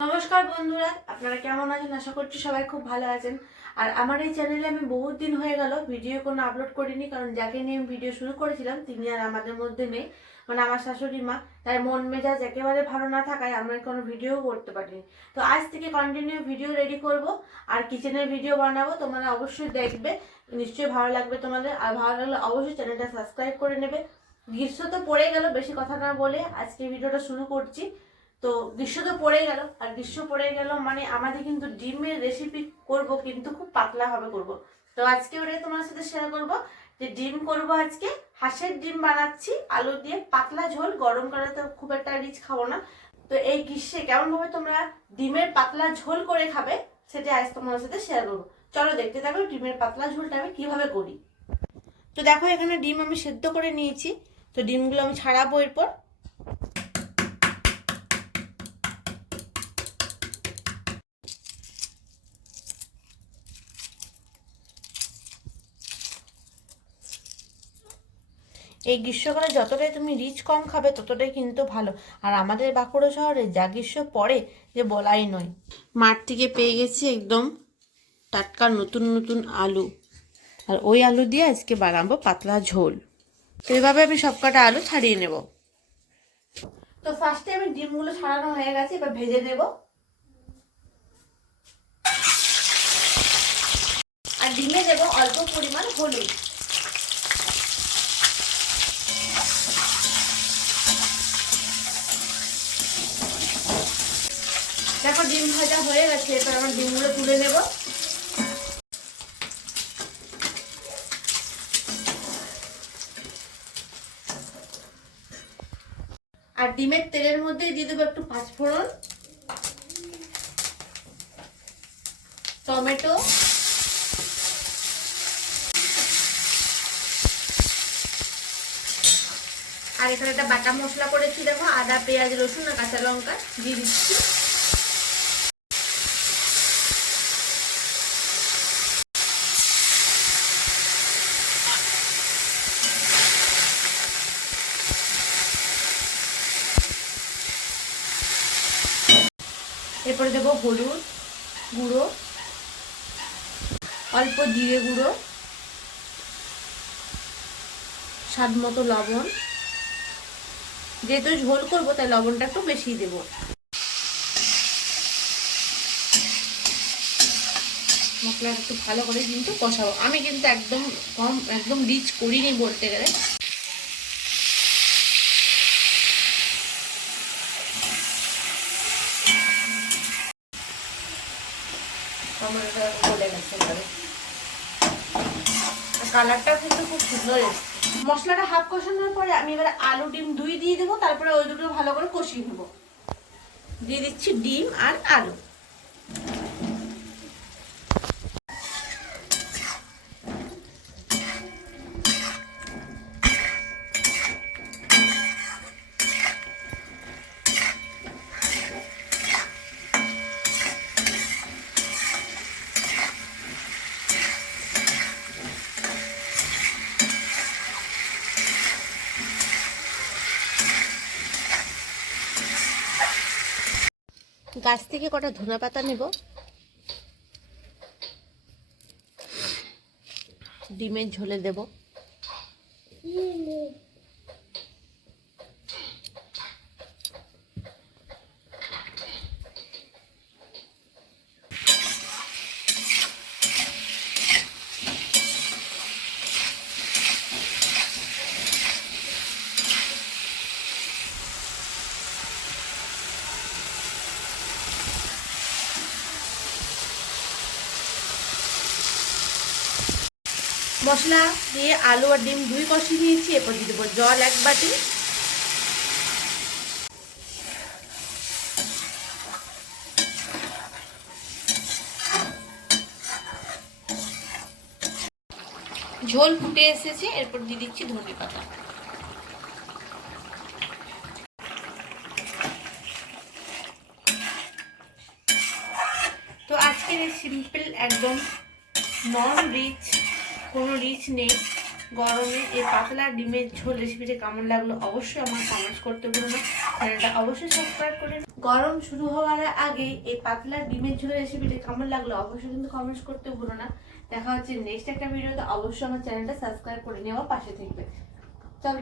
নমস্কার বন্ধুরা, আপনারা কেমন আছেন? আশা করছি সবাই খুব ভালো আছেন। আর আমার এই চ্যানেলে আমি বহুত দিন হয়ে গেল ভিডিও কোনো আপলোড করিনি, কারণ যাকে নিয়ে আমি ভিডিও শুরু করেছিলাম তিনি আর আমাদের মধ্যে নেই, মানে আমার শাশুড়ি মা। তাই মন মেজাজ একেবারে ভালো না থাকায় আমরা কোনো ভিডিও করতে পারিনি। তো আজ থেকে কন্টিনিউ ভিডিও রেডি করব আর কিচেনের ভিডিও বানাবো, তোমরা অবশ্যই দেখবে, নিশ্চয়ই ভালো লাগবে তোমাদের। আর ভালো লাগলে অবশ্যই চ্যানেলটা সাবস্ক্রাইব করে নেবে। গ্রীষ্ম তো পড়ে গেল, বেশি কথা না বলে আজকে ভিডিওটা শুরু করছি। তো গ্রীষ্ম তো পড়ে গেল, আর গ্রীষ্ম পড়ে গেল মানে আমাদের কিন্তু ডিমের রেসিপি করব, কিন্তু খুব পাতলা ভাবে করব। তো আজকে ওটাই তোমার সাথে শেয়ার করব যে ডিম করব। আজকে হাঁসের ডিম বানাচ্ছি আলু দিয়ে, পাতলা ঝোল। গরমকালে তো খুব একটা রিচ খাবো না, তো এই গ্রীষ্মে কেমন ভাবে তোমরা ডিমের পাতলা ঝোল করে খাবে সেটা আজ তোমার সাথে শেয়ার করবো। চলো দেখতে থাকো ডিমের পাতলা ঝোলটা আমি কিভাবে করি। তো দেখো এখানে ডিম আমি সেদ্ধ করে নিয়েছি, তো ডিমগুলো আমি ছাড়াবো এরপর। এই গ্রীষ্মকালে যতটাই তুমি রিচ কম খাবে ততটাই কিন্তু ভালো। আর আমাদের বাঁকুড়া শহরে যা গ্রীষ্ম পড়ে যে বলাই নয়। মাঠ থেকে পেয়ে গেছি একদম টাটকা নতুন নতুন আলু, আর ওই আলু দিয়ে আজকে বানাবো পাতলা ঝোল। তো এভাবে আমি সব কটা আলু ছাড়িয়ে নেব। তো ফার্স্টে আমি ডিমগুলো ছাড়ানো হয়ে গেছে, এবার ভেজে নেব। আর ডিমে দেবো অল্প পরিমাণ হলুদ। দেখো ডিম ভাজা হয়ে গেছে, এবার আমার ডিমগুলো তুলে নেব। আর ডিমের তেলের মধ্যে দিয়ে দেবো একটু পাঁচফোড়ন, টমেটো, আর এখানে একটা বাটা মশলা করেছি, দেখো আদা, পেঁয়াজ, রসুন আর কাঁচা লঙ্কা দিয়ে দিচ্ছি। এরপরে দেবো হলুদ গুঁড়ো, অল্প জিরে গুঁড়ো, স্বাদ মতো লবণ। যেহেতু ঝোল করবো তাই লবণটা একটু বেশি দেবো। মশলাটা একটু ভালো করে কিন্তু কষাবো। আমি কিন্তু একদম রিচ করিনি বলতে গেলে। কালারটাও কিন্তু খুব সুন্দর এসেছে। মশলাটা হাফ কষানোর পরে আমি এবার আলু ডিম দুই দিয়ে দেবো, তারপরে ওই দুটো ভালো করে কষিয়ে নেবো। দিয়ে দিচ্ছি ডিম আর আলু। গাছ থেকে কটা ধনেপাতা নেব, ডিমের ঝোলে দেব। মশলা দিয়ে আলু আর ডিম দুই কষিয়ে নিয়েছি, এরপর দিয়ে দেবো জল 1 বাটি। ঝোল ফুটে এসেছে, এরপর দিয়ে দিচ্ছি ধনেপাতা। তো আজকের এই সিম্পল একদম নন রিচ, কোনো রিচ নেই, গরমে এই পাতলা ডিমের ঝোল রেসিপিটা কেমন লাগলো অবশ্যই আমার কমেন্টস করতে ভুলো না। চ্যানেলটা অবশ্যই সাবস্ক্রাইব করে গরম শুরু হওয়ার আগেই এই পাতলা ডিমের ঝোলের রেসিপিটা কেমন লাগলো অবশ্যই কিন্তু কমেন্টস করতে ভুলো না। দেখা হচ্ছে নেক্সট একটা ভিডিওতে, অবশ্যই আমার চ্যানেলটা সাবস্ক্রাইব করে নেওয়া, পাশে থাকবে। চলো।